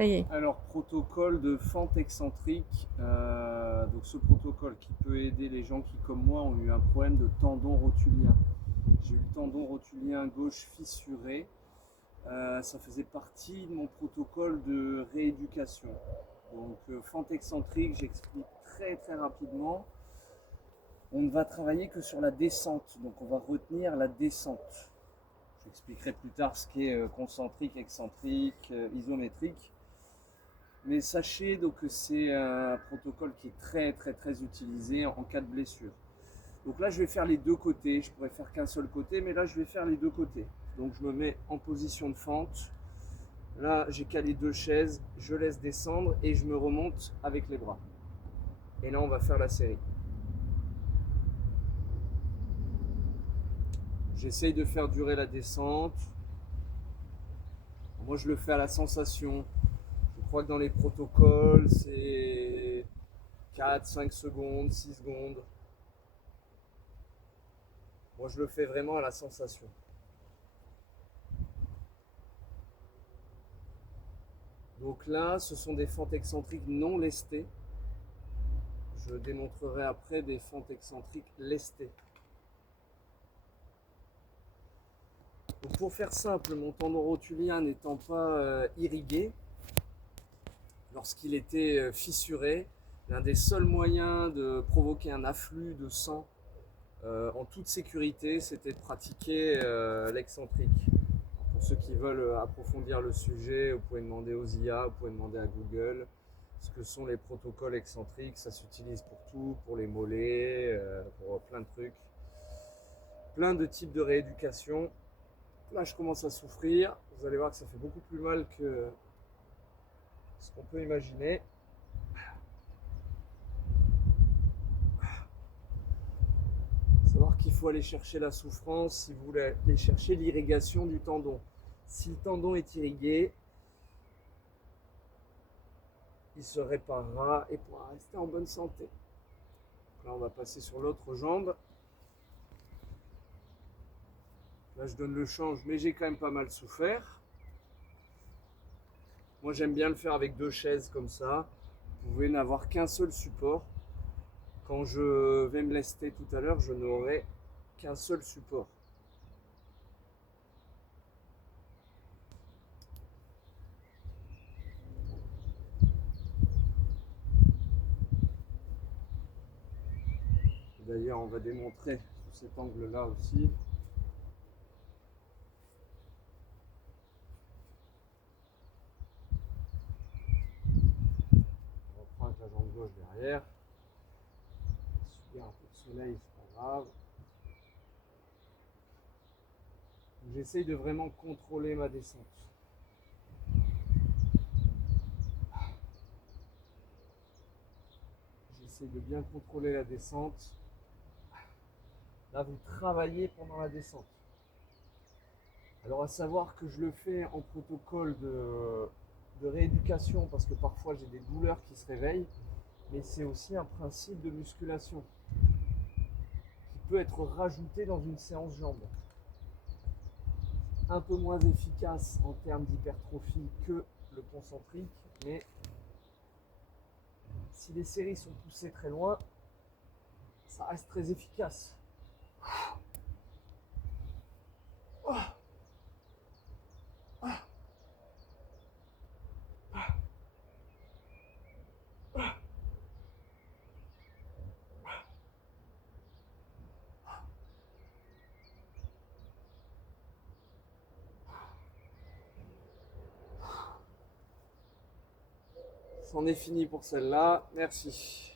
Ça y est. Alors, protocole de fente excentrique. Donc, ce protocole qui peut aider les gens qui, comme moi, ont eu un problème de tendon rotulien. J'ai eu le tendon rotulien gauche fissuré. Ça faisait partie de mon protocole de rééducation. Donc, fente excentrique, j'explique très très rapidement. On ne va travailler que sur la descente. Donc, on va retenir la descente. J'expliquerai plus tard ce qu'est concentrique, excentrique, isométrique. Mais sachez donc que c'est un protocole qui est très très très utilisé en cas de blessure. Donc là je vais faire les deux côtés, je pourrais faire qu'un seul côté, mais là je vais faire les deux côtés. Donc je me mets en position de fente. Là j'ai calé deux chaises, je laisse descendre et je me remonte avec les bras. Et là on va faire la série. J'essaye de faire durer la descente. Moi je le fais à la sensation. Je crois que dans les protocoles c'est 4, 5 secondes, 6 secondes. Moi je le fais vraiment à la sensation. Donc là, ce sont des fentes excentriques non lestées. Je démontrerai après des fentes excentriques lestées. Donc pour faire simple, mon tendon rotulien n'étant pas irrigué, lorsqu'il était fissuré, l'un des seuls moyens de provoquer un afflux de sang en toute sécurité, c'était de pratiquer l'excentrique. Pour ceux qui veulent approfondir le sujet, vous pouvez demander aux IA, vous pouvez demander à Google ce que sont les protocoles excentriques. Ça s'utilise pour tout, pour les mollets, pour plein de trucs, plein de types de rééducation. Là, je commence à souffrir. Vous allez voir que ça fait beaucoup plus mal que ce qu'on peut imaginer. Savoir qu'il faut aller chercher la souffrance si vous voulez aller chercher l'irrigation du tendon. Si le tendon est irrigué, il se réparera et pourra rester en bonne santé. Là, on va passer sur l'autre jambe. Là, je donne le change, mais j'ai quand même pas mal souffert. Moi, j'aime bien le faire avec deux chaises comme ça. Vous pouvez n'avoir qu'un seul support. Quand je vais me lester tout à l'heure, je n'aurai qu'un seul support. D'ailleurs, on va démontrer sous cet angle-là aussi. On reprend avec la jambe gauche derrière. Subir un peu de soleil, c'est pas grave. J'essaye de vraiment contrôler ma descente. J'essaye de bien contrôler la descente. Là, vous travaillez pendant la descente. Alors, à savoir que je le fais en protocole de rééducation parce que parfois j'ai des douleurs qui se réveillent, mais c'est aussi un principe de musculation qui peut être rajouté dans une séance jambes. Un peu moins efficace en termes d'hypertrophie que le concentrique, mais si les séries sont poussées très loin, ça reste très efficace. C'en est fini pour celle-là. Merci.